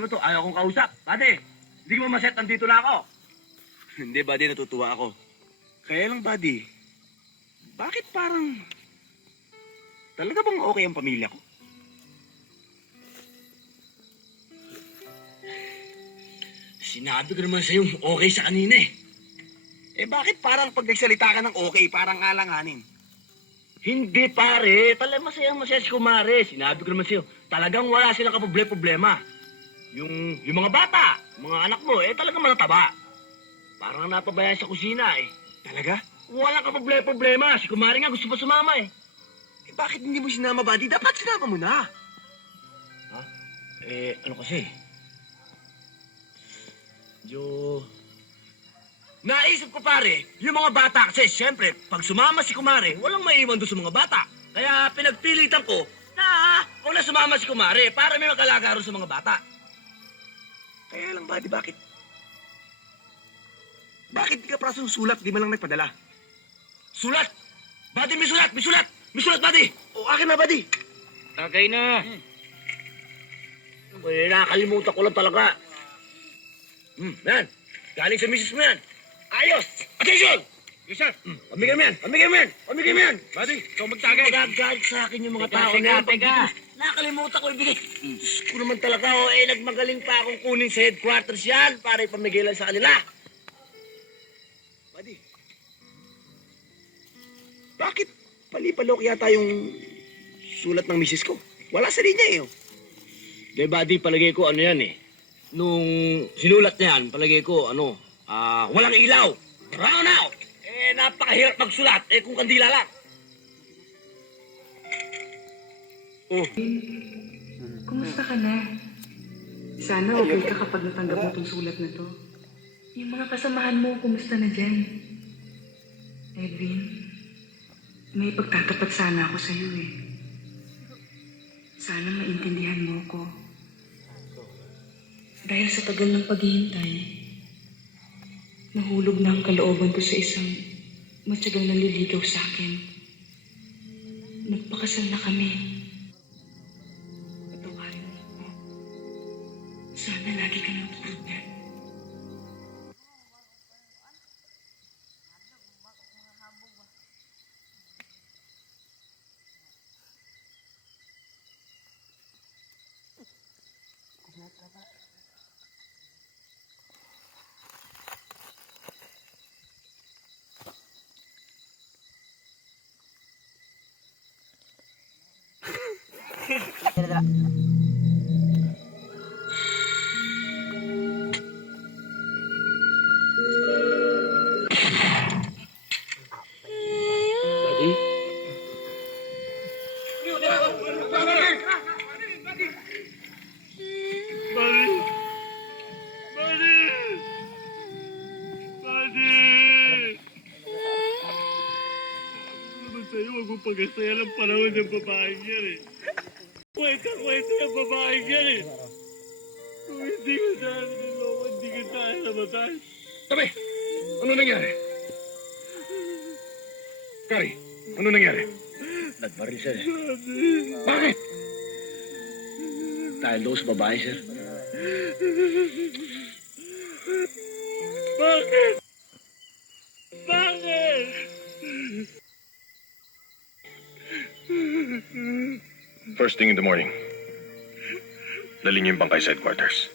naman to? Ayaw kong kausap. Buddy, hindi mo maset, nandito na ako. Hindi, buddy, natutuwa ako. Kaya lang, buddy, bakit parang... Talaga bang okay ang pamilya ko? Sinabi ko naman sa'yo, okay sa kanina eh. Eh bakit parang pag nagsalita ka ng okay, parang alanganin? Hindi pare, talagang masaya si Kumare. Sinabi ko naman sa'yo, talagang wala silang kaproblema. Yung mga bata, mga anak mo, talagang matataba. Parang napabayaan sa kusina eh. Talaga? Walang kaproblema. Si Kumare nga gusto pa sumama eh. Eh bakit hindi mo sinama, buddy? Dapat sinama mo na. Ha? Ano kasi? Naisip ko pare, yung mga bata kasi siyempre, pag sumama si Kumare, walang maiwan doon sa mga bata. Kaya pinagpilitan ko na kung na sumama si Kumare para may makalaga rin sa mga bata. Kaya lang, buddy, bakit? Bakit di ka prasong sulat, di man lang nagpadala? Sulat! Buddy, may sulat! May sulat! May sulat, buddy! O, akin na, buddy. Okay na. Nakakalimutan ko lang talaga. Yan. Galing sa misis mo yan. Ayos! Attention! Yes, sir. Pamigay mo yan! Pamigay mo yan! Pamigay mo yan! Buddy, ikaw magtagay. Magagalit sa akin yung mga tao na yan. Nakalimutan ko ibigay. Diyos ko naman talaga, nagmagaling pa akong kunin sa headquarters yan para ipamigay lang sa kanila. Buddy, bakit palipalok yata yung sulat ng misis ko? Wala sa linya eh. Di buddy, palagay ko ano yan eh. Nung sinulat niya yan, palagay ko walang ilaw. Brown out. Napakahirap magsulat. Kung kandila lang. Oh. Kumusta ka na? Sana okay ka kapag natanggap mo itong sulat na to. Yung mga kasamahan mo, kumusta na dyan? Edwin, may pagtatapat sana ako sa'yo eh. Sana maintindihan mo ko. Dahil sa tagal ng paghihintay, nahulog na ang kalooban ko sa isang matyagang nanliligaw sa akin. Nagpakasal na kami. Patawarin mo ako. Sana lagi ka nang tutulungan. Buddy? Sa'yo, huwag mong pag-asaya ng panahon ng babaeng yan eh. Kwenta yung babaeng yan eh. Kung hindi ka sana niloko, hindi ka sana namatay. Tabi, ano nangyari? Kari, ano nangyari? Nagbaril sir. Bakit? Dahil doon sa babae sir. Bakit? Bakit? First thing in the morning, dali niyo yung bangkay sa headquarters.